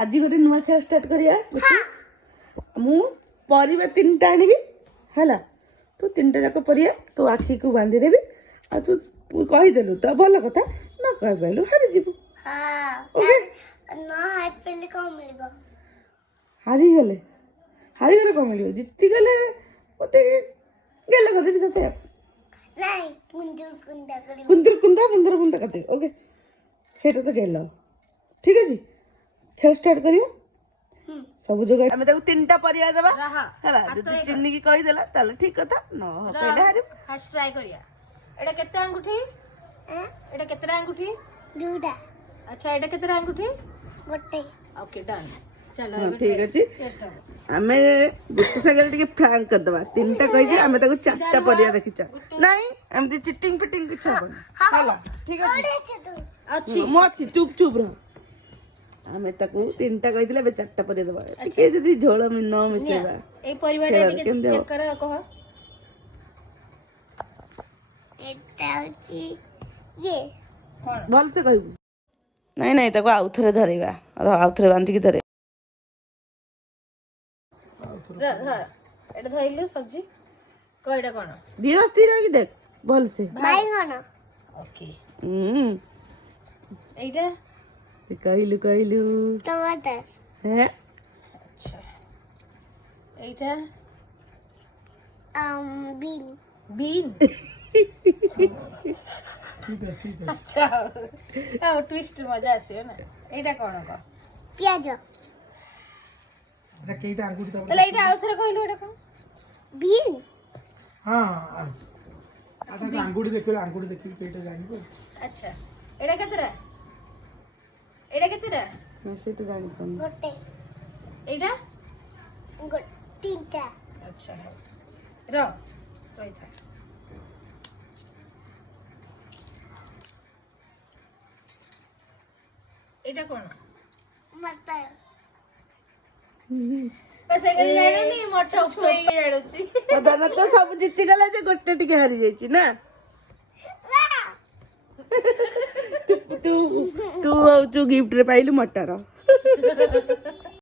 आज गोटे नुआ खेल स्टार्ट करिया मु परिवा 3टा आनिबी हला तू 3टा जाक परिया तू आखी को बांधी देबी आ तू कहि देलु त भल कथा न कहि पाइलु हारि जीवु हां ओके ना हाथ पे कम मिलबो हारि गले को मिलियो जित्ती गले ओटे गेले कदे भी तते नहीं कुंदर कुंदा करी मुंदर कुंदा कते ओके सेटा तो गेलो ठीक है जी खेल स्टार्ट करियो सब जगह हमें ताको 3टा परिया देबा हला जदी चिन्नी की कहि देला ताले ठीक कथा न हो पहले हारि फर्स्ट ट्राई करिया एटा केते अंगूठी एटा केते अंगूठी दूडा अच्छा एटा केते अंगूठी गोटे ओके डन चलो ठीक अछि हमें गुट्टू संगे टिके फ्रैंक कर देबा 3टा कहि जे हमें ताको 4टा परिया देखिचा नहीं हम दी चिटिंग फिटिंग किछ होबन हला ठीक अछि अच्छी मो अछि चुप चुप रह हमें ताको 3टा कहि दिले बे 4टा परिया देबा के जदी झोଳ में न मिसेबा ए परिवार टिके चेक कर कह एटा होची ये कोन भल से कहबू नहीं नहीं ताको आउथरे धरेबा और आउथरे बांधी के धरे धर एटा धइलु सब्जी कइडा कोन धीरे धीरे की देख भल से बाइगन ओके एटा कहलू टमाटर हैं अच्छा एटा बीन बीन अच्छा ओ ट्विस्ट मजा आसियो ना एटा कोन को प्याज এটা কেইটা আঙ্গুটি দাও তাহলে এটা আউথরে কইলু এটা কোন बीन হ্যাঁ আটা আঙ্গুটি দেখিলে কেইটা জানিবো अच्छा एटा केतरा मैं सेटा जानि कोन गोटे एटा तीनटा अच्छा रो रही था एटा कोन मटर पैसे करे जानो नी मोटा उठे जाडुची पता तो सब जीती गला जे गोटे टिके हारि जाईची ना तू तू तू गिफ्ट रे पाइलु मटर